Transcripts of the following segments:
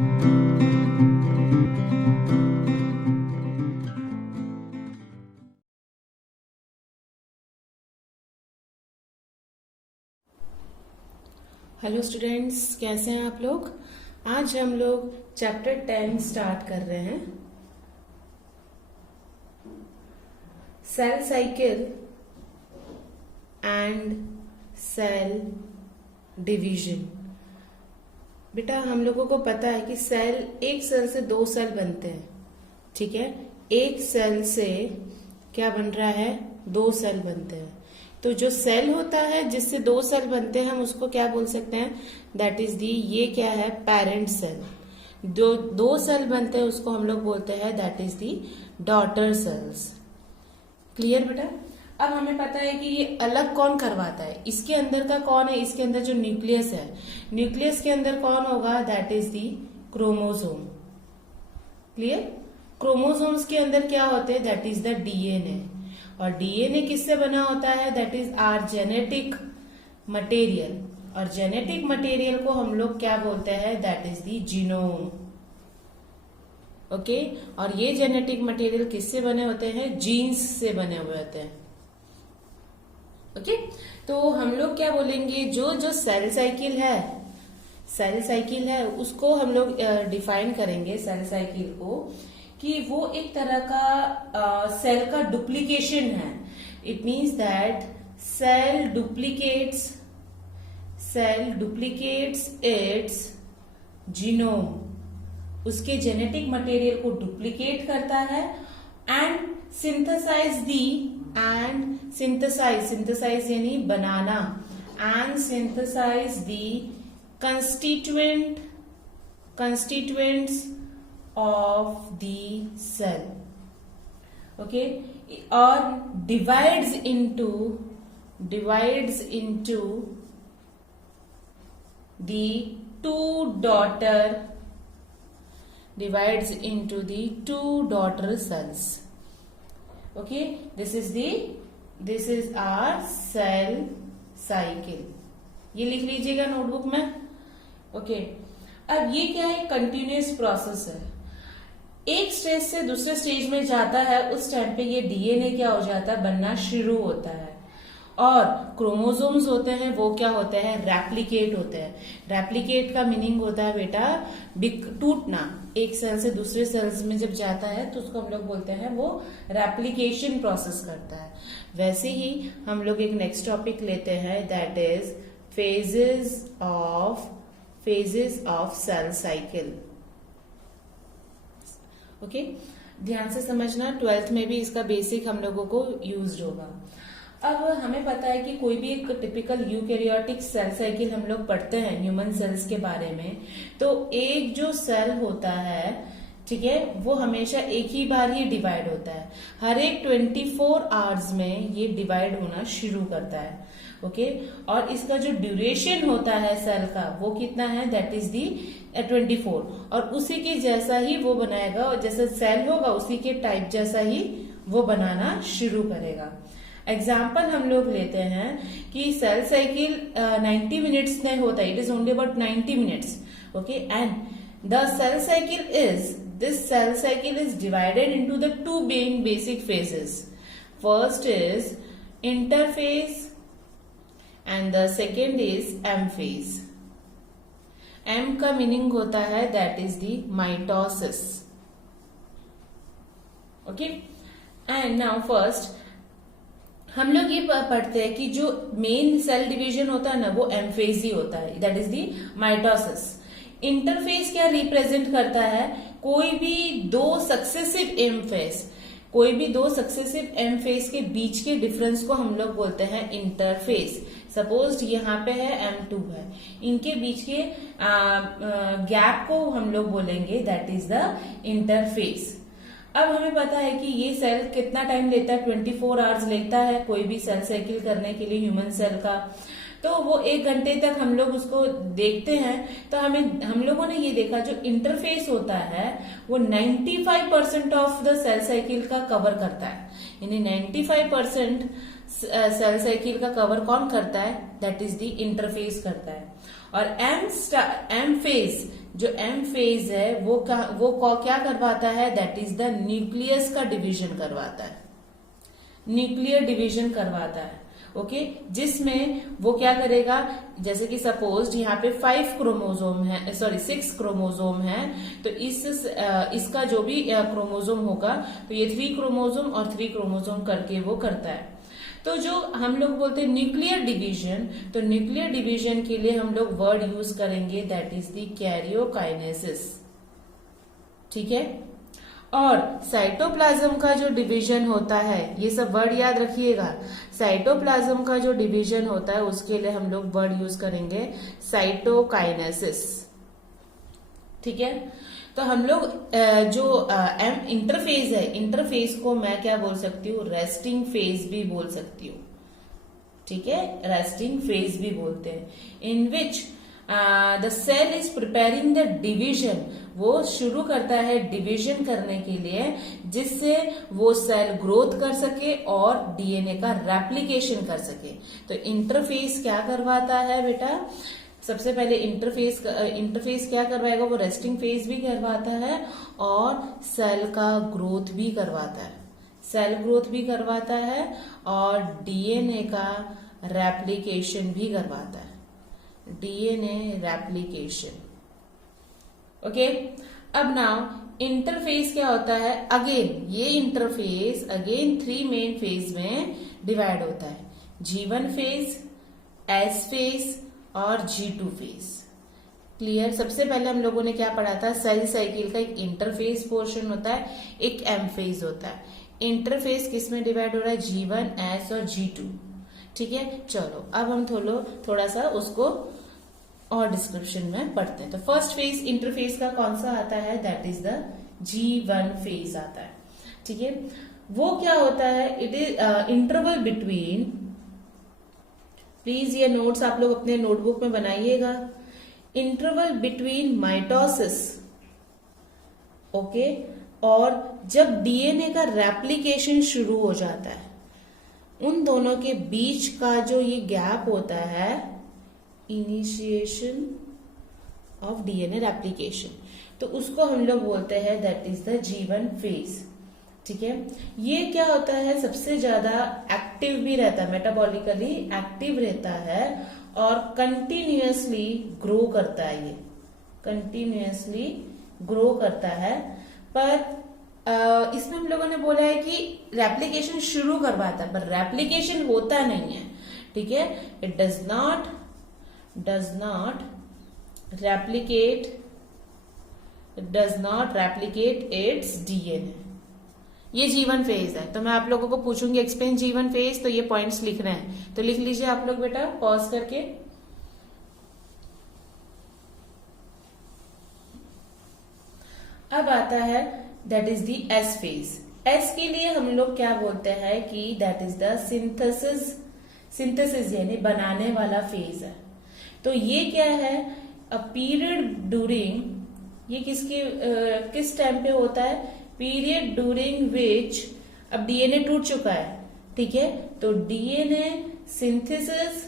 Hello students, कैसे हैं आप लोग। आज हम लोग चैप्टर 10 स्टार्ट कर रहे हैं। Cell cycle and cell division. बेटा, हम लोगों को पता है कि एक सेल से 2 सेल बनते हैं, ठीक है। एक सेल से क्या बन रहा है, 2 सेल बनते हैं। तो जो सेल होता है जिससे 2 सेल बनते हैं, हम उसको क्या बोल सकते हैं, दैट इज दी, ये क्या है, पेरेंट सेल। दो सेल बनते हैं उसको हम लोग बोलते हैं that is the daughter cells. Clear बेटा। अब हमें पता है कि ये अलग कौन करवाता है, इसके अंदर का कौन है, इसके अंदर जो न्यूक्लियस है, न्यूक्लियस के अंदर कौन होगा, that is the chromosome. Clear. Chromosomes के अंदर क्या होते हैं, दैट इज द डीएनए। और डीएनए किससे बना होता है, that is our genetic material. और जेनेटिक मटेरियल को हम लोग क्या बोलते हैं, that is the genome. Okay. और ये जेनेटिक मटेरियल किससे बने होते हैं, जीन्स से बने हुए होते हैं। ओके। तो हम लोग क्या बोलेंगे, जो सेल साइकिल है उसको हम लोग डिफाइन करेंगे, सेल साइकिल को, कि वो एक तरह का सेल का डुप्लीकेशन है। It means that cell duplicates its genome, उसके जेनेटिक मटेरियल को डुप्लीकेट करता है एंड सिंथेसाइज यानी बनाना, and synthesize the constituents of the cell. Okay. Or divides into the two daughter cells. Okay. This is our cell cycle. ये लिख लीजिएगा notebook में। ओके। अब ये क्या है, कंटिन्यूअस प्रोसेस है, एक स्टेज से दूसरे स्टेज में जाता है, उस टाइम पे ये डीएनए क्या हो जाता है, बनना शुरू होता है। और क्रोमोसोम्स होते हैं वो क्या होते हैं, रेप्लिकेट होते हैं। रेप्लिकेट का मीनिंग होता है बेटा टूटना। एक सेल से दूसरे सेल्स में जब जाता है तो उसको हम लोग बोलते हैं वो रेप्लिकेशन प्रोसेस करता है। वैसे ही हम लोग एक नेक्स्ट टॉपिक लेते हैं, that is phases of cell cycle. Okay. ध्यान से समझना, 12th में भी इसका बेसिक हम लोगों को यूज होगा। अब हमें पता है कि कोई भी एक टिपिकल यूकैरियोटिक सेल साइकिल हम लोग पढ़ते हैं ह्यूमन सेल्स के बारे में, तो एक जो सेल होता है, ठीक है, वो हमेशा एक ही बार ही डिवाइड होता है। हर एक 24 आवर्स में ये डिवाइड होना शुरू करता है। ओके। और इसका जो ड्यूरेशन होता है सेल का, वो कितना है, दैट इज दी 24। और उसी के जैसा ही वो बनाएगा, और जैसा सेल होगा उसी के टाइप जैसा ही वो बनाना शुरू करेगा। एग्जाम्पल हम लोग लेते हैं कि सेल साइकिल 90 मिनट्स में होता है, it is only about 90 minutes. Okay. And the cell cycle is divided into the 2 main basic phases. First is interphase and the second is M phase. M का meaning होता है that is the mitosis. Okay. And now first हम लोग ये पढ़ते हैं कि जो मेन सेल डिवीजन होता है ना, वो एम फेज ही होता है, that is the mitosis. Interface क्या रिप्रेजेंट करता है, कोई भी दो सक्सेसिव एम फेज के बीच के डिफरेंस को हम लोग बोलते हैं इंटरफेस। सपोज यहाँ पे है M2 है, इनके बीच के गैप को हम लोग बोलेंगे दैट इज द इंटरफेस। अब हमें पता है कि ये सेल कितना टाइम लेता है, 24 आवर्स लेता है कोई भी सेल साइकिल करने के लिए ह्यूमन सेल का। तो वो 1 घंटे तक हम लोग उसको देखते हैं। तो हम लोगों ने ये देखा जो इंटरफेस होता है वो 95% ऑफ द सेल साइकिल का कवर करता है, यानी 95% सेल साइकिल का कवर कौन करता है, दैट इज द इंटरफेस करता है। और एम फेज, जो एम फेज है वो क्या करवाता है, दैट इज द न्यूक्लियस का डिवीजन करवाता है, न्यूक्लियर डिवीजन करवाता है। ओके, जिसमें वो क्या करेगा, जैसे कि सपोज यहाँ पे 5 क्रोमोजोम है, सॉरी 6 क्रोमोजोम है, तो इसका जो भी क्रोमोजोम होगा तो ये 3 क्रोमोजोम और 3 क्रोमोजोम करके वो करता है। तो जो हम लोग बोलते हैं न्यूक्लियर डिवीजन, तो न्यूक्लियर डिवीजन के लिए हम लोग वर्ड यूज करेंगे दैट इज द कैरियोकाइनेसिस। ठीक है, और साइटोप्लाज्म का जो डिवीजन होता है, ये सब वर्ड याद रखिएगा, साइटोप्लाज्म का जो डिवीजन होता है उसके लिए हम लोग वर्ड यूज करेंगे साइटोकाइनेसिस। ठीक है, तो हम लोग जो इंटरफेज है, इंटरफेज को मैं क्या बोल सकती हूँ, रेस्टिंग फेज भी बोल सकती हूँ। ठीक है, रेस्टिंग फेज भी बोलते हैं, in which the cell is preparing the division, वो शुरू करता है डिवीजन करने के लिए, जिससे वो सेल ग्रोथ कर सके और डीएनए का रेप्लिकेशन कर सके। तो इंटरफेस क्या करवाता है बेटा, सबसे पहले इंटरफेस क्या करवाएगा, वो रेस्टिंग फेज भी करवाता है और सेल का ग्रोथ भी करवाता है, सेल ग्रोथ भी करवाता है और डीएनए का रेप्लिकेशन भी करवाता है, डीएनए रेप्लिकेशन। ओके, अब नाउ इंटरफेस क्या होता है, अगेन ये इंटरफेस अगेन 3 मेन फेज में डिवाइड होता है, G1 फेज, S फेज और G2 फेज। क्लियर, सबसे पहले हम लोगों ने क्या पढ़ा था, सेल साइकिल का एक इंटरफेस पोर्शन होता है, एक एम फेज होता है। इंटरफेस किस में डिवाइड हो रहा है, G1, S और G2। ठीक है, चलो अब हम थोड़ा सा उसको और डिस्क्रिप्शन में पढ़ते हैं। तो फर्स्ट फेज इंटरफेस का कौन सा आता है, that is the G1 phase आता है। ठीक है, वो क्या होता है, it is interval between, please ये नोट्स आप लोग अपने नोटबुक में बनाइएगा, इंटरवल बिटवीन माइटोसिस, ओके, और जब डीएनए का रेप्लिकेशन शुरू हो जाता है, उन दोनों के बीच का जो ये गैप होता है, इनिशिएशन ऑफ डीएनए रेप्लिकेशन, तो उसको हम लोग बोलते हैं that is the G1 phase. ठीक है, ये क्या होता है, सबसे ज्यादा एक्टिव भी रहता है, मेटाबॉलिकली एक्टिव रहता है और कंटिन्यूअसली ग्रो करता है, ये कंटिन्यूअसली ग्रो करता है। पर इसमें हम लोगों ने बोला है कि रेप्लिकेशन शुरू करवाता है, पर रेप्लिकेशन होता नहीं है। ठीक है, it does not replicate it's DNA. ये G1 फेज है। तो मैं आप लोगों को पूछूंगी एक्सप्लेन G1 फेज, तो ये पॉइंट्स लिखना है, तो लिख लीजिए आप लोग बेटा पॉज करके। अब आता है that is the S phase. S के लिए हम लोग क्या बोलते हैं कि दैट इज द सिंथेसिस यानी बनाने वाला फेज है। तो ये क्या है, अ पीरियड ड्यूरिंग, ये किस टाइम पे होता है, पीरियड ड्यूरिंग विच, अब डीएनए टूट चुका है, ठीक है, तो डीएनए सिंथेसिस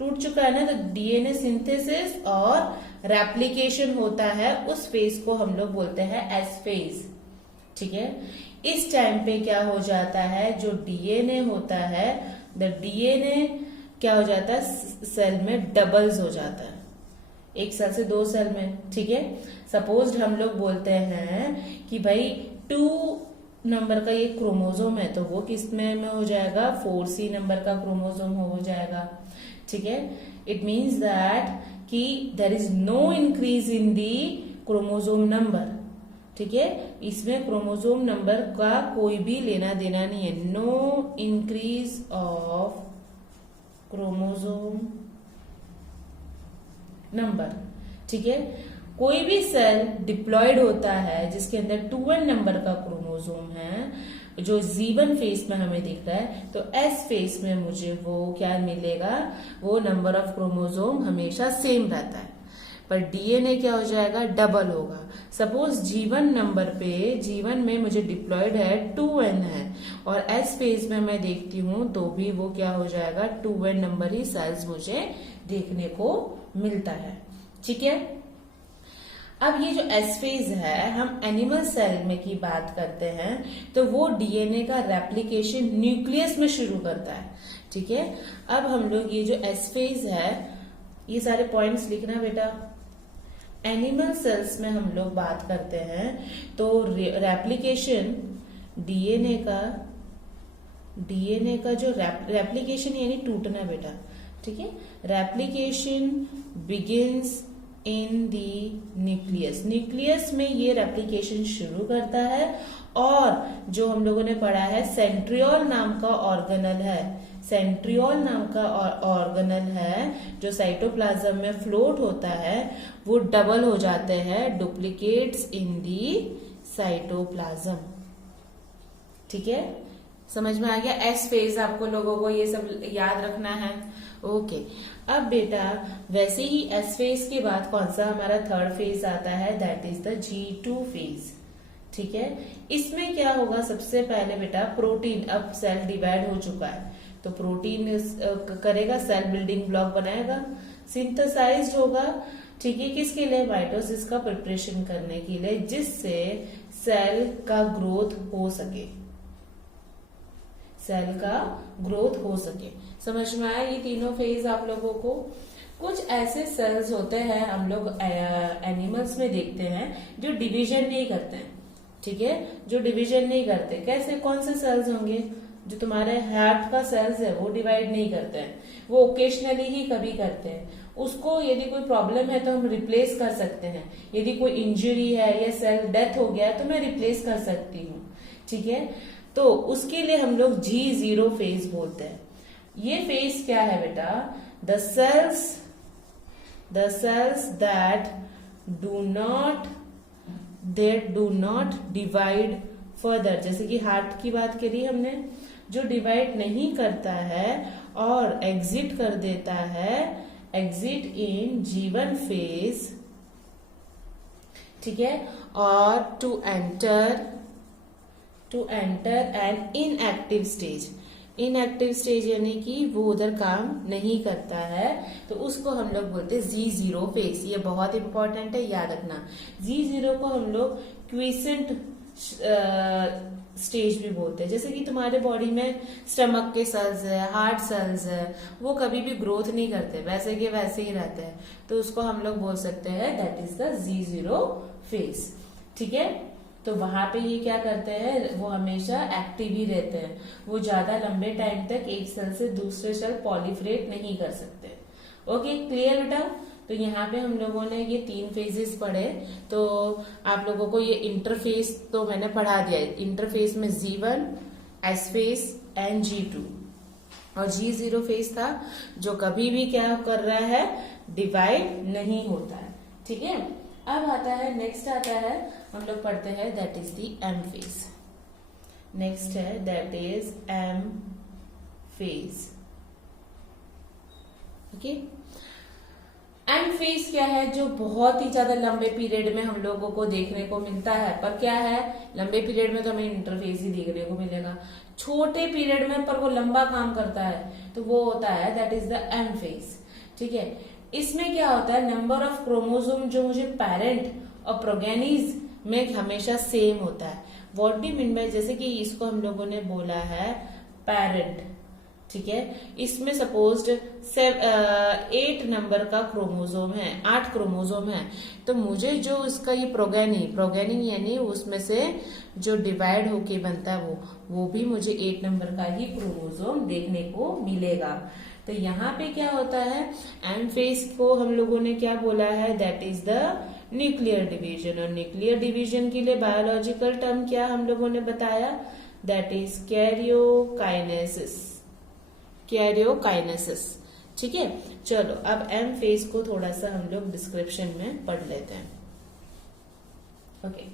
टूट चुका है ना, तो डीएनए सिंथेसिस और रेप्लिकेशन होता है, उस फेज को हम लोग बोलते हैं एस फेज। ठीक है, इस टाइम पे क्या हो जाता है, जो डीएनए होता है, द डीएनए क्या हो जाता है, सेल में डबल्स हो जाता है, एक सेल से 2 सेल में। ठीक है, सपोज हम लोग बोलते हैं कि भाई 2 नंबर का ये क्रोमोजोम है, तो वो किस में हो जाएगा, 4C नंबर का क्रोमोजोम हो जाएगा। ठीक है, इट मीन्स दैट कि there is no increase in the chromosome number. ठीक है, इसमें क्रोमोजोम नंबर का कोई भी लेना देना नहीं है, no increase of chromosome number. ठीक है, कोई भी सेल डिप्लॉयड होता है जिसके अंदर 2n नंबर का क्रोमोजोम है, जो G1 फेज में हमें दिख रहा है, तो S फेज में मुझे वो क्या मिलेगा, वो नंबर ऑफ क्रोमोजोम हमेशा सेम रहता है। पर डीएनए क्या हो जाएगा, डबल होगा। सपोज G1 नंबर पे, G1 में मुझे डिप्लॉयड है 2n है, और S फेज में मैं देखती हूँ तो भी वो क्या हो जाएगा, 2n नंबर ही सेल्स मुझे देखने को मिलता है। ठीक है, अब ये जो एस फेज है, हम एनिमल सेल में की बात करते हैं तो वो डीएनए का रेप्लिकेशन न्यूक्लियस में शुरू करता है। ठीक है, अब हम लोग ये जो एस फेज है, ये सारे पॉइंट्स लिखना बेटा। एनिमल सेल्स में हम लोग बात करते हैं तो रेप्लिकेशन डीएनए का जो रेप्लिकेशन यानी टूटना बेटा। ठीक है, replication begins in the nucleus, nucleus में ये रेप्लिकेशन शुरू करता है। और जो हम लोगों ने पढ़ा है सेंट्रियोल नाम का ऑर्गेनल है, सेंट्रियोल नाम का ऑर्गेनल है जो साइटोप्लाज्म में फ्लोट होता है, वो डबल हो जाते हैं, डुप्लीकेट्स इन दी साइटोप्लाज्म। ठीक है, समझ में आ गया। एस फेज आपको लोगों को ये सब याद रखना है। ओके, अब बेटा वैसे ही एस फेज के बाद कौन सा हमारा थर्ड फेज आता है, that is the G2 phase. ठीक है, इसमें क्या होगा, सबसे पहले बेटा प्रोटीन, अब सेल डिवाइड हो चुका है तो प्रोटीन करेगा, सेल बिल्डिंग ब्लॉक बनाएगा, सिंथेसाइज्ड होगा। ठीक है, किसके लिए, माइटोसिस का प्रिपरेशन करने के लिए, जिससे सेल का ग्रोथ हो सके, सेल का ग्रोथ हो सके। समझ में आया ये तीनों फेज आप लोगों को। कुछ ऐसे सेल्स होते हैं हम लोग एनिमल्स में देखते हैं जो डिवीजन नहीं करते हैं। ठीक है, जो डिवीजन नहीं करते, कैसे, कौन से सेल्स होंगे, जो तुम्हारे हार्ट का सेल्स है वो डिवाइड नहीं करते हैं, वो ओकेशनली ही कभी करते हैं। उसको यदि कोई प्रॉब्लम है तो हम रिप्लेस कर सकते हैं, यदि कोई इंजरी है या सेल डेथ हो गया तो मैं रिप्लेस कर सकती हूँ। ठीक है, तो उसके लिए हम लोग G0 फेज बोलते हैं। ये फेज क्या है बेटा, the cells that do not divide further, जैसे कि हार्ट की बात करी हमने, जो डिवाइड नहीं करता है और एग्जिट कर देता है, एग्जिट इन G1 फेज। ठीक है, और to enter an inactive stage, inactive stage यानी कि वो उधर काम नहीं करता है, तो उसको हम लोग बोलते हैं G0 फेज। ये बहुत इंपॉर्टेंट है, याद रखना। G0 को हम लोग क्विसेंट स्टेज भी बोलते हैं। जैसे कि तुम्हारे बॉडी में स्टमक के सेल्स है, हार्ट सेल्स है, वो कभी भी ग्रोथ नहीं करते, वैसे के वैसे ही रहते हैं, तो उसको हम लोग बोल सकते हैं that is the G0 phase. ठीक है, तो वहां पे ये क्या करते हैं, वो हमेशा एक्टिव ही रहते हैं, वो ज्यादा लंबे टाइम तक एक सेल से दूसरे सेल पॉलीफ्रेट नहीं कर सकते। ओके, क्लियर बेटा। तो यहाँ पे हम लोगों ने ये 3 फेजेस पढ़े, तो आप लोगों को ये इंटरफेस तो मैंने पढ़ा दिया। इंटरफेस में G1, S phase and G2, और G0 फेज था जो कभी भी क्या कर रहा है, डिवाइड नहीं होता है। ठीक है, अब आता है, नेक्स्ट आता है, हम लोग पढ़ते हैं that is the M phase. Next है that is M phase. Okay, M phase क्या है, जो बहुत ही ज्यादा लंबे पीरियड में हम लोगों को देखने को मिलता है। पर क्या है, लंबे पीरियड में तो हमें इंटरफेस ही देखने को मिलेगा, छोटे पीरियड में पर वो लंबा काम करता है, तो वो होता है that is the M phase. ठीक है, इसमें क्या होता है, नंबर ऑफ क्रोमोसोम जो मुझे पेरेंट और प्रोगेनीज में हमेशा सेम होता है। व्हाट डू मीन बाय, जैसे कि इसको हम लोगों ने बोला है पेरेंट। ठीक है, इसमें सपोज 8 नंबर का क्रोमोसोम है, 8 क्रोमोसोम है, तो मुझे जो इसका ये प्रोगेनी यानी उसमें से जो डिवाइड होके बनता है वो भी मुझे 8 नंबर का ही क्रोमोसोम देखने को मिलेगा। तो यहाँ पे क्या होता है, एम फेज को हम लोगों ने क्या बोला है, that is the nuclear division. और न्यूक्लियर डिवीजन के लिए बायोलॉजिकल टर्म क्या हम लोगों ने बताया, दैट इज कैरियोकाइनेसिस। ठीक है, चलो अब एम फेज को थोड़ा सा हम लोग डिस्क्रिप्शन में पढ़ लेते हैं। ओके,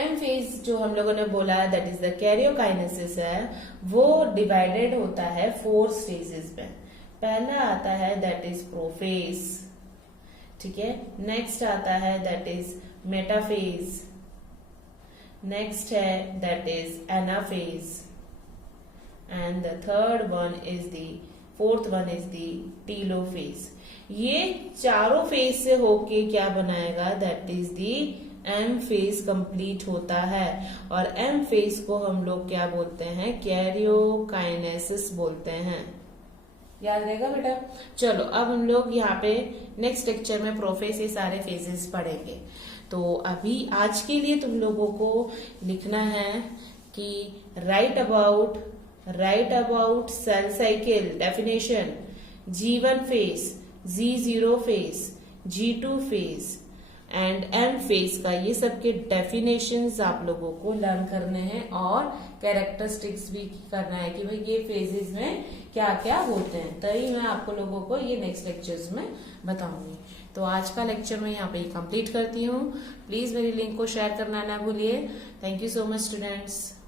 एम फेज जो हम लोगों ने बोला दैट इज द कैरियोकाइनेसिस है, वो डिवाइडेड होता है 4 स्टेजेस में। पहला आता है दैट इज प्रोफेज, ठीक है। नेक्स्ट आता है दैट इज मेटाफेज, नेक्स्ट है that is anaphase, and the third one is the fourth one is the telophase. ये चारों फेज से होके क्या बनाएगा, that is the M phase complete होता है, और एम फेज को हम लोग क्या बोलते हैं, कैरियोकाइनेसिस बोलते हैं। याद रहेगा बेटा। चलो अब हम लोग यहाँ पे नेक्स्ट लेक्चर में प्रोफेज ये सारे फेजेस पढ़ेंगे। तो अभी आज के लिए तुम लोगों को लिखना है कि write about cell cycle definition, G1 phase, G0 phase, G2 phase and M phase का ये सब के डेफिनेशंस आप लोगों को लर्न करने हैं, और कैरेक्टरिस्टिक्स भी करना है कि भाई ये फेजेस में क्या क्या होते हैं। तभी मैं आपको लोगों को ये नेक्स्ट लेक्चर्स में बताऊंगी। तो आज का लेक्चर मैं यहाँ पे कंप्लीट करती हूँ। प्लीज मेरी लिंक को शेयर करना ना भूलिए। Thank you so much students.